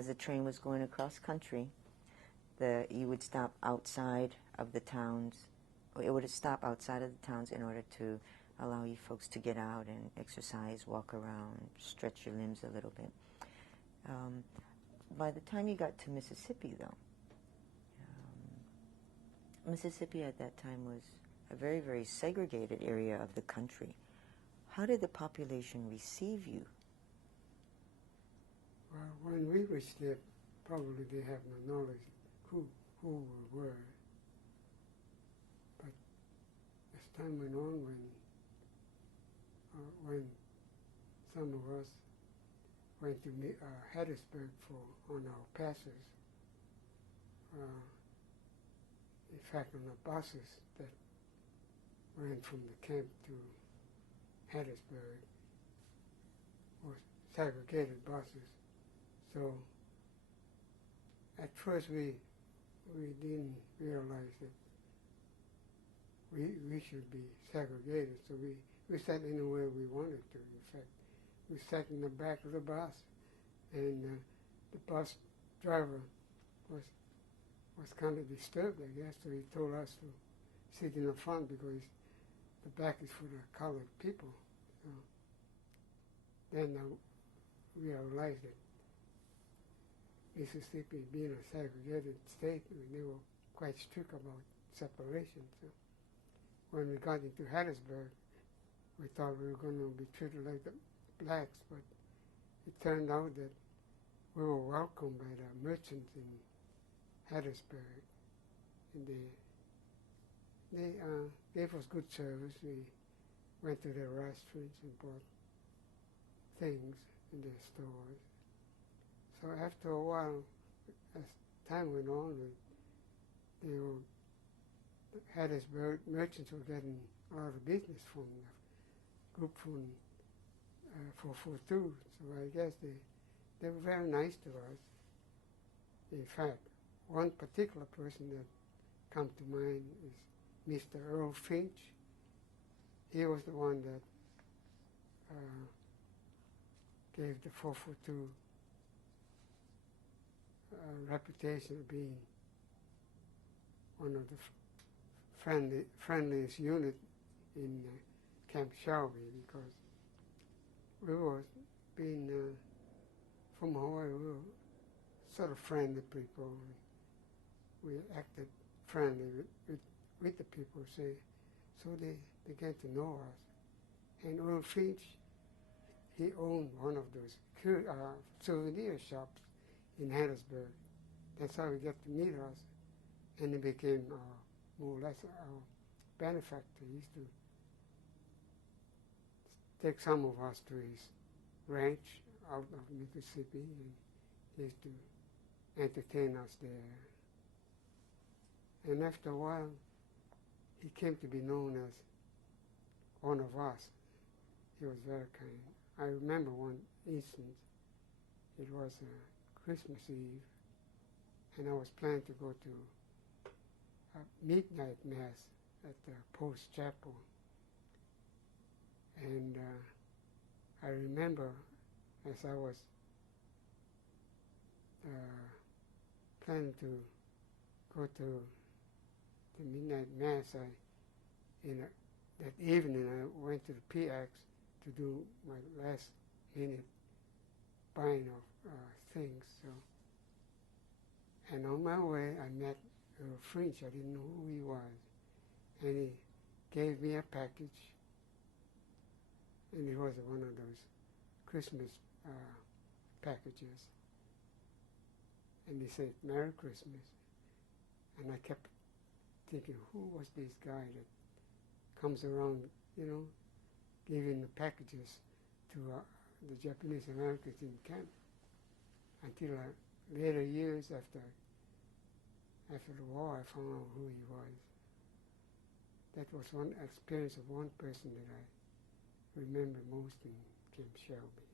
As the train was going across country, you would stop outside of the towns. It would stop outside of the towns in order to allow you folks to get out and exercise, walk around, stretch your limbs a little bit. By the time you got to Mississippi, though, Mississippi at that time was a very, very segregated area of the country. How did the population receive you? Well, when we reached there, probably they have no knowledge who we were. But as time went on, when some of us went to Hattiesburg on our passes, in fact, on the buses that went from the camp to Hattiesburg was segregated buses. So at first we didn't realize that we should be segregated. So we sat anywhere we wanted to. In fact, we sat in the back of the bus, and the bus driver was kind of disturbed, I guess, so he told us to sit in the front because the back is for the colored people. So then we realized that Mississippi, being a segregated state, they were quite strict about separation. So when we got into Hattiesburg, we thought we were going to be treated like the blacks, but it turned out that we were welcomed by the merchants in Hattiesburg, and they gave us good service. We went to their restaurants and bought things in their stores. So after a while, as time went on, the Hattiesburg merchants were getting a lot of business from the group from 442. So I guess they were very nice to us. In fact, one particular person that comes to mind is Mr. Earl Finch. He was the one that gave the 442 reputation of being one of the friendliest unit in Camp Shelby, because we were being from Hawaii, we were sort of friendly people. We acted friendly with the people, so they get to know us. And Earl Finch, he owned one of those souvenir shops in Hattiesburg. That's how he got to meet us, and he became more or less our benefactor. He used to take some of us to his ranch out of Mississippi, and he used to entertain us there. And after a while, he came to be known as one of us. He was very kind. I remember one instance. It was Christmas Eve, and I was planning to go to a midnight mass at the Post Chapel. And I remember as I was planning to go to the midnight mass, that evening I went to the PX to do my last minute buying of things. So, and on my way I met French. I didn't know who he was, and he gave me a package, and it was one of those Christmas packages. And he said, "Merry Christmas." And I kept thinking, who was this guy that comes around, giving the packages to the Japanese Americans in camp? Until later years after the war, I found out who he was. That was one experience of one person that I remember most in Camp Shelby.